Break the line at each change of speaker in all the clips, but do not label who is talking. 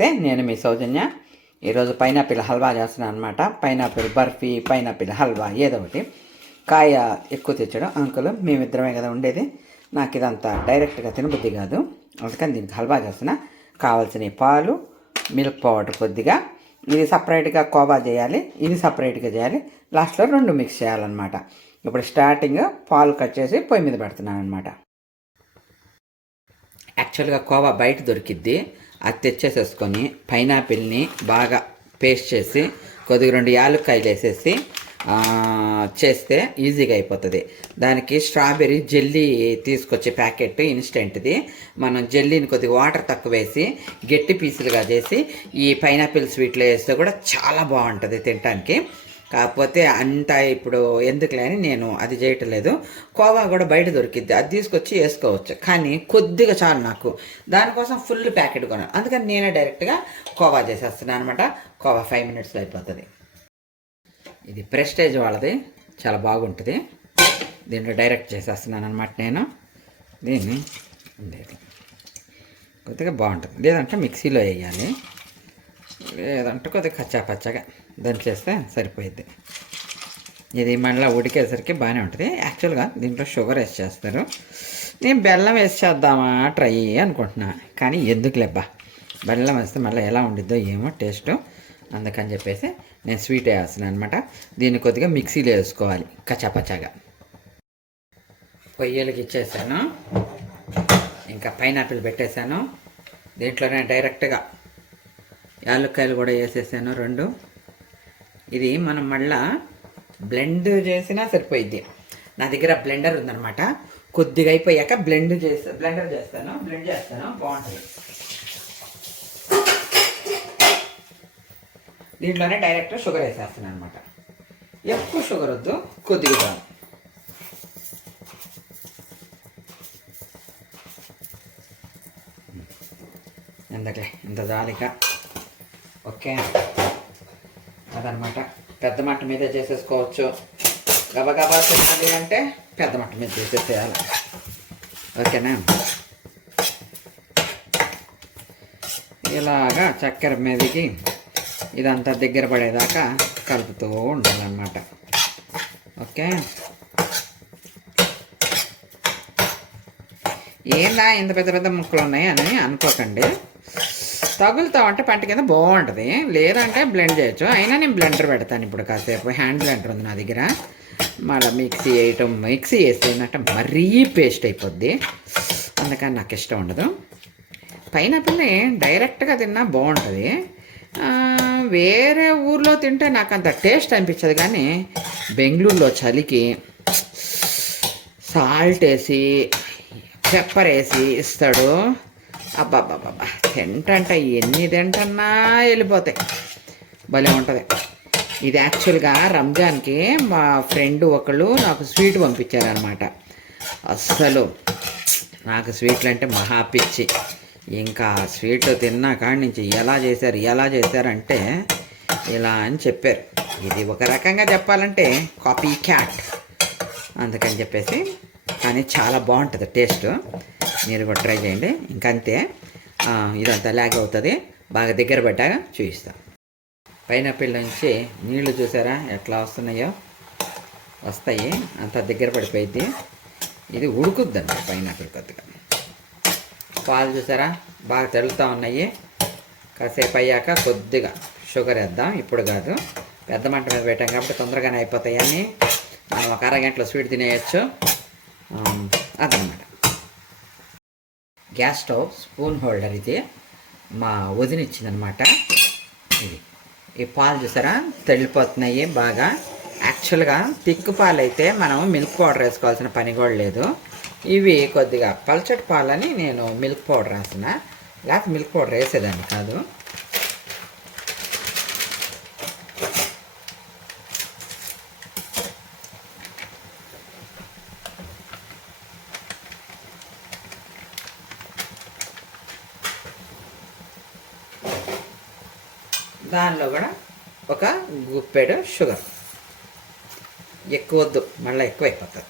నమస్తే నేను మీ సౌజన్య. ఈరోజు పైనాపిల్ హల్వా చేస్తున్నాను అనమాట పైనాపిల్ బర్ఫీ పైనాపిల్ హల్వా ఏదో ఒకటి. కాయ ఎక్కువ తెచ్చడం అంకుల్ మేమిద్దరమే కదా ఉండేది. నాకు ఇదంతా డైరెక్ట్గా తినబుద్ధి కాదు. అందుకని దీనికి హల్వా చేస్తున్నా. కావాల్సిన పాలు మిల్క్ పౌడర్ కొద్దిగా. ఇది సపరేట్గా కోవా చేయాలి ఇది సపరేట్గా చేయాలి. లాస్ట్లో రెండు మిక్స్ చేయాలన్నమాట. ఇప్పుడు స్టార్టింగ్ పాలు కట్ చేసి పొయ్యి మీద పెడుతున్నాను అనమాట యాక్చువల్గా కోవా బయట దొరికిద్ది. అది తెచ్చేసేసుకొని పైనాపిల్ని బాగా పేస్ట్ చేసి కొద్దిగా రెండు యాలుక్కాయలు వేసేసి చేస్తే ఈజీగా అయిపోతుంది. దానికి స్ట్రాబెర్రీ జెల్లీ తీసుకొచ్చే ప్యాకెట్ ఇన్స్టెంట్ది. మనం జెల్లీని కొద్దిగా వాటర్ తక్కువ వేసి గట్టి పీసులుగా చేసి ఈ పైనాపిల్ స్వీట్లో వేస్తే కూడా చాలా బాగుంటుంది తినడానికి కాకపోతే అంత ఇప్పుడు ఎందుకులే అని నేను అది చేయటం లేదు కోవా కూడా బయట దొరికిద్ది. అది తీసుకొచ్చి వేసుకోవచ్చు. కానీ కొద్దిగా చాలు నాకు. దానికోసం ఫుల్ ప్యాకెట్ కొనాను అందుకని నేనే డైరెక్ట్గా కోవా చేసేస్తున్నాను అనమాట. కోవా ఫైవ్ మినిట్స్లో అయిపోతుంది. ఇది ప్రెస్టేజ్ వాళ్ళది. చాలా బాగుంటుంది. దీంట్లో డైరెక్ట్ చేసేస్తున్నాను అనమాట నేను. దీన్ని లేదు కొద్దిగా బాగుంటుంది. లేదంటే మిక్సీలో వేయాలి. లేదంటే కొద్దిగా కచ్చా పచ్చగా దంచేస్తే సరిపోయిద్ది. ఇది మళ్ళీ ఉడికేసరికి బాగానే ఉంటుంది. యాక్చువల్గా దీంట్లో షుగర్ వేసి చేస్తారు. నేను బెల్లం వేసి చేద్దామా ట్రై అనుకుంటున్నా. కానీ ఎందుకులేబ్బా? బెల్లం వేస్తే మళ్ళీ ఎలా ఉండిద్దో ఏమో టేస్ట్. అందుకని చెప్పేసి నేను స్వీట్ వేస్తున్నాను అనమాట దీన్ని కొద్దిగా మిక్సీలో వేసుకోవాలి. కచాపచాగా పొయ్యలకి ఇచ్చేసాను. ఇంకా పైనాపిల్ పెట్టేశాను దీంట్లోనే డైరెక్ట్గా యాలుక్కాయలు కూడా వేసేసాను. రెండు. ఇది మనం మళ్ళా బ్లెండ్ చేసినా సరిపోయిద్ది. నా దగ్గర బ్లెండర్ ఉందనమాట కొద్దిగా అయిపోయాక బ్లెండ్ చేస్తా బ్లెండర్ చేస్తాను. బ్లెండ్ చేస్తాను. బాగుంటుంది. దీంట్లోనే డైరెక్ట్ షుగర్ వేసేస్తాను అనమాట ఎక్కువ షుగర్ వద్దు కొద్దిగా ఎందుకలే ఇంత జాలిక ఓకే. అదనమాట పెద్ద మట్ట మీద చేసేసుకోవచ్చు. గబగబా తినాలి అంటే పెద్ద మట్ట మీద చేసేసేయాలి. ఓకేనా? ఇలాగా చక్కెర మీదకి ఇదంతా దగ్గర పడేదాకా కలుపుతూ ఉండాలన్నమాట. ఓకే? ఏందా ఇంత పెద్ద పెద్ద ముక్కలు ఉన్నాయి అని అనుకోకండి. తగులుతా ఉంటే పంట కింద బాగుంటుంది. లేదంటే బ్లెండ్ చేయొచ్చు. అయినా నేను బ్లెండర్ పెడతాను ఇప్పుడు కాసేపు. హ్యాండ్ బ్లెండర్ ఉంది నా దగ్గర. మళ్ళీ మిక్సీ వేయటం మిక్సీ వేసేనట్టు మరీ పేస్ట్ అయిపోద్ది. అందుకని నాకు ఇష్టం ఉండదు. పైనాపిల్ని డైరెక్ట్గా తిన్నా బాగుంటుంది. వేరే ఊర్లో తింటే నాకు అంత టేస్ట్ అనిపించదు కానీ బెంగళూరులో చలికి సాల్ట్ వేసి పెప్పర్ వేసి ఇస్తాడు. అబ్బాబ్బాబ్బా తింటంట ఎన్ని తింటన్నా వెళ్ళిపోతాయి. భలే ఉంటుంది. ఇది యాక్చువల్గా రంజాన్కి మా ఫ్రెండ్ ఒకళ్ళు నాకు స్వీట్ పంపించారనమాట అస్సలు నాకు స్వీట్లు అంటే మహా పిచ్చి. ఇంకా స్వీట్ తిన్నా కాడి నుంచి ఎలా చేశారు ఎలా చేశారంటే ఇలా అని చెప్పారు. ఇది ఒక రకంగా చెప్పాలంటే కాపీ క్యాట్. అందుకని చెప్పేసి కానీ చాలా బాగుంటుంది టేస్ట్. మీరు కూడా ట్రై చేయండి. ఇంకంతే అంతే. ఇదంతా లాగ్ అవుతుంది. బాగా దగ్గర పెట్టాక చూపిస్తాం. పైనాపిల్ నుంచి నీళ్ళు చూసారా? ఎట్లా వస్తున్నాయో? వస్తాయి. అంత దగ్గర పడిపోయింది ఇది ఉడుకుద్దండి పైనాపిల్ కొద్దిగా. పాలు చూసారా? బాగా తెలుతూ ఉన్నాయి. కాసేపు అయ్యాక కొద్దిగా షుగర్ వేద్దాం. ఇప్పుడు కాదు. పెద్ద మంట మీద పెట్టాం కాబట్టి తొందరగానే అయిపోతాయని మనం ఒక అరగంటలో స్వీట్ తినేయచ్చు. అదనమాట గ్యాస్ స్టవ్ స్పూన్ హోల్డర్ ఇది మా వదిన ఇచ్చిందనమాట ఇది. ఈ పాలు చూసారా? తెళ్ళిపోతున్నాయి బాగా. యాక్చువల్గా తిక్కు పాలు అయితే మనం మిల్క్ పౌడర్ వేసుకోవాల్సిన పని కూడా లేదు. ఇవి కొద్దిగా పల్చటి పాలని నేను మిల్క్ పౌడర్ రాసిన లేకపోతే మిల్క్ పౌడర్ వేసేదాన్ని కాదు. దానిలో కూడా ఒక గుప్పెడు షుగర్. ఎక్కువ వద్దు మళ్ళీ ఎక్కువైపోతుంది.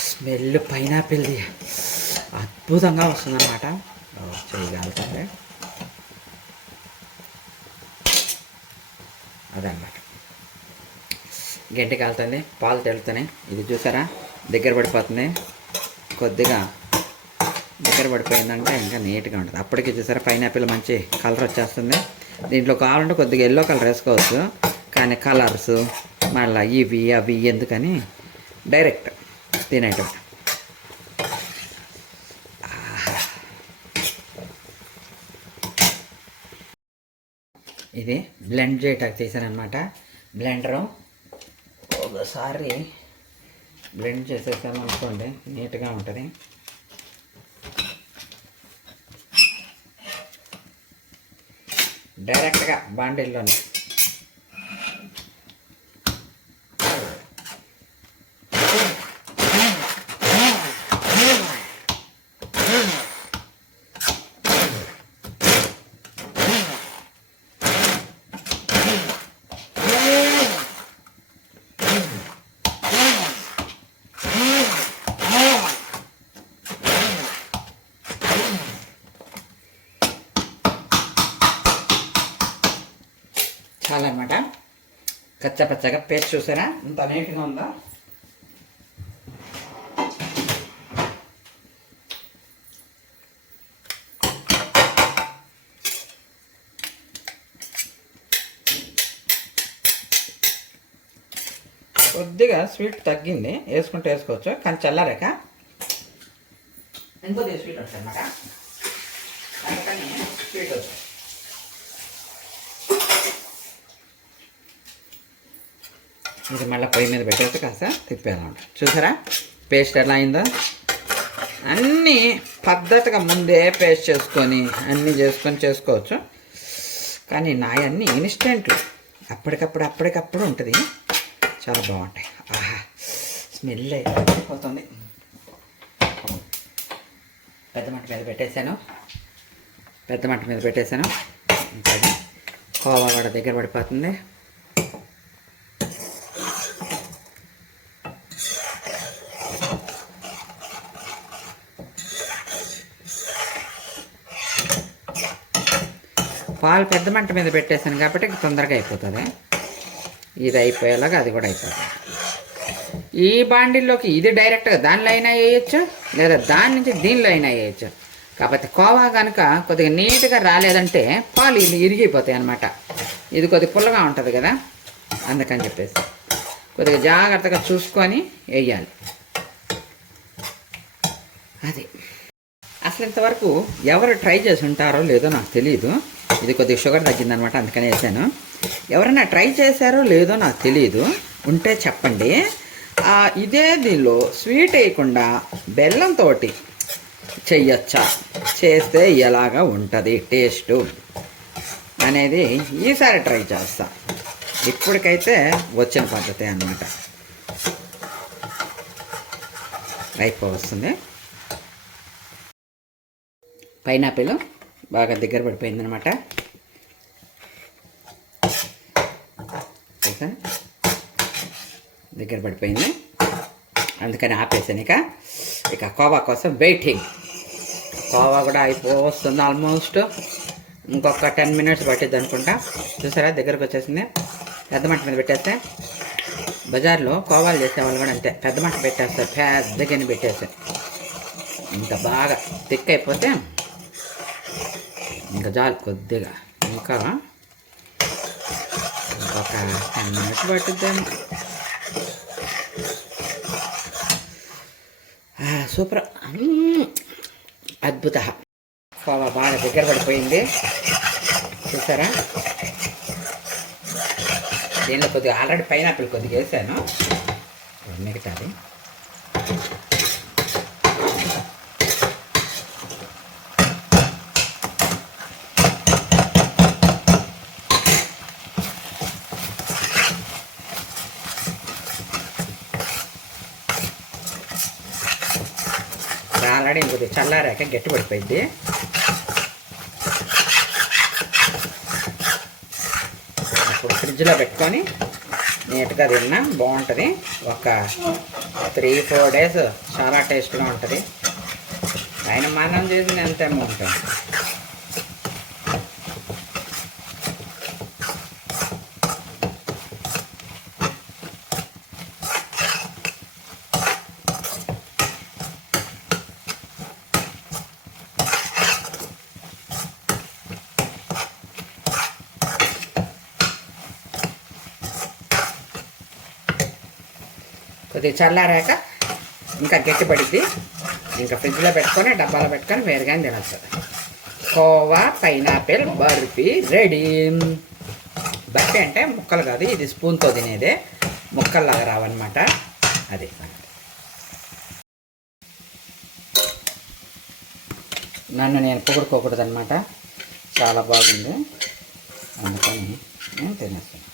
స్మెల్ పైనాపిల్ది. అద్భుతంగా వస్తుందన్నమాట. చేయగలుగుతుంది అదన్నమాట. గంటి కాలుతుంది పాలు తెలుతున్నాయి. ఇది చూసారా? దగ్గర పడిపోతుంది కొద్దిగా దగ్గర పడిపోయిందంటే ఇంకా నీట్గా ఉంటుంది. అప్పటికి చూసారా? పైనాపిల్ మంచి కలర్ వచ్చేస్తుంది. దీంట్లో కావాలంటే కొద్దిగా ఎల్లో కలర్ వేసుకోవచ్చు. కానీ కలర్స్ మళ్ళీ ఇవి అవి ఎందుకని డైరెక్ట్ తినేయటం ఇది బ్లెండ్ చేయటానికి అనమాట బ్లెండరు. ఒకసారి బ్లెండ్ చేసేసాము అనుకోండి నీట్గా ఉంటుంది. డైరెక్ట్గా బాండిల్లోనే చాలా అనమాట కచ్చపచ్చగా పేస్ట్ చూసారా? ఇంత నీట్గా ఉందా? కొద్దిగా స్వీట్ తగ్గింది. వేసుకుంటే వేసుకోవచ్చు. కానీ చల్లారాక. ఇంకొద్దిగా స్వీట్ వచ్చాయి అన్నమాట అందుకని స్వీట్ వచ్చాయి ఇది మళ్ళీ పొయ్యి మీద పెట్టేసి కాస్త తిప్పేయాలన్నమాట. చూసారా? పేస్ట్ ఎలా అయిందో? అన్నీ పద్ధతిగా ముందే పేస్ట్ చేసుకొని అన్నీ చేసుకొని చేసుకోవచ్చు. కానీ నా అన్నీ ఇన్స్టెంట్లు. అప్పటికప్పుడు అప్పటికప్పుడు ఉంటుంది. చాలా బాగుంటాయి. ఆహా స్మెల్ అయిపోతుంది. పెద్ద మంట మీద పెట్టేశాను. పెద్ద మంట మీద పెట్టేశాను. ఇంకా కోవా కూడా దగ్గర పడిపోతుంది. పాలు పెద్ద మంట మీద పెట్టేశాను కాబట్టి తొందరగా అయిపోతుంది. ఇది అయిపోయేలాగా అది కూడా అయిపోతుంది. ఈ బాండిల్లోకి ఇది డైరెక్ట్గా దానిలో అయినా వేయచ్చు లేదా దాని నుంచి దీనిలో అయినా వేయచ్చు. కాకపోతే కోవా కనుక కొద్దిగా నీట్గా రాలేదంటే పాలు ఇది ఇరిగిపోతాయి అనమాట ఇది కొద్దిగా పుల్లగా ఉంటుంది కదా అందుకని చెప్పేసి. కొద్దిగా జాగ్రత్తగా చూసుకొని వేయాలి. అది. అసలు ఇంతవరకు ఎవరు ట్రై చేసి ఉంటారో లేదో నాకు తెలియదు ఇది కొద్దిగా షుగర్ తగ్గిందనమాట అందుకని వేసాను. ఎవరైనా ట్రై చేశారో లేదో నాకు తెలియదు ఉంటే చెప్పండి. ఇదే దీనిలో స్వీట్ వేయకుండా బెల్లంతో చెయ్యొచ్చా? చేస్తే ఎలాగా ఉంటుంది? టేస్ట్ అనేది ఈసారి ట్రై చేస్తా. ఇప్పటికైతే వచ్చిన పద్ధతి అన్నమాట. అయిపోవస్తుంది పైనాపిల్. బాగా దగ్గర పడిపోయిందనమాట చూసా దగ్గర పడిపోయింది. అందుకని ఆపేసాను ఇక. ఇక కోవా కోసం వెయిటింగ్. కోవా కూడా అయిపోతుంది ఆల్మోస్ట్. ఇంకొక టెన్ మినిట్స్ పట్టిద్ది అనుకుంటా. చూసారా? దగ్గరకు వచ్చేసింది. పెద్ద మంట మీద పెట్టేస్తే బజార్లో కోవాలు చేసేవాళ్ళు కూడా అంతే. పెద్ద మంట పెట్టేస్తారు పెద్ద గిన్నె పెట్టేస్తారు ఇంకా బాగా థిక్ అయిపోతే ఇంకా చాలు కొద్దిగా. ఇంకా ఇంకొక టెన్ మినిట్స్ పట్టుద్దేమో సూపర్. అద్భుత. కోవా బాగా దగ్గర పడిపోయింది. చూసారా? దీనిలో కొద్దిగా ఆల్రెడీ పైనాపిల్ కొద్దిగా వేసాను. మిగతాది. ఆల్రెడీ కొద్దిగా చల్లారాక గట్టి పడిపోయింది అప్పుడు ఫ్రిడ్జ్లో పెట్టుకొని నీట్గా తిన్నా బాగుంటుంది. ఒక త్రీ ఫోర్ డేస్ చాలా టేస్ట్గా ఉంటుంది. ఆయన మనం చేసిన ఎంత అమౌంట్? కొద్దిగా చల్లారాక ఇంకా గట్టిపడిద్ది. ఇంకా ఫ్రిడ్జ్లో పెట్టుకొని డబ్బాలో పెట్టుకొని వేరుగా తినచ్చు కోవా పైనాపిల్ బర్ఫీ రెడీ. బర్ఫీ అంటే ముక్కలు కాదు ఇది స్పూన్తో తినేదే. ముక్కల్లాగా రావన్నమాట. అది. నన్ను నేను పొగుడుకోకూడదు అనమాట చాలా బాగుంది. అందుకని నేను తినేస్తాను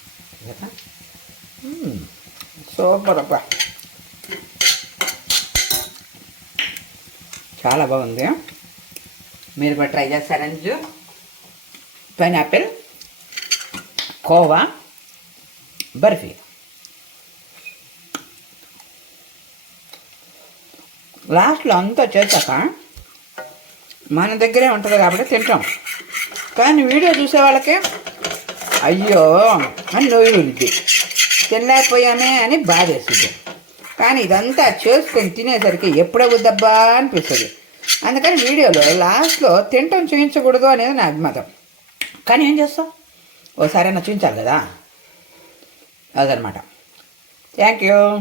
కదా సూపర్ అబ్బా. చాలా బాగుంది. మీరు కూడా ట్రై చేస్తారని పైనాపిల్ కోవా బర్ఫీ. లాస్ట్లో అంతా చేశాక మన దగ్గరే ఉంటుంది కాబట్టి తింటాం. కానీ వీడియో చూసే వాళ్ళకి అయ్యో అని నోయి ఉంది. తినలేకపోయామే అని బాధేస్తుంది. కానీ ఇదంతా చేసుకొని తినేసరికి ఎప్పుడవుద్దబ్బా అనిపిస్తుంది. అందుకని వీడియోలో లాస్ట్లో తింటం చూపించకూడదు అనేది నా అభిమతం. కానీ ఏం చేస్తాం ఓసారైనా చూపించాలి కదా? అదనమాట థ్యాంక్ యూ.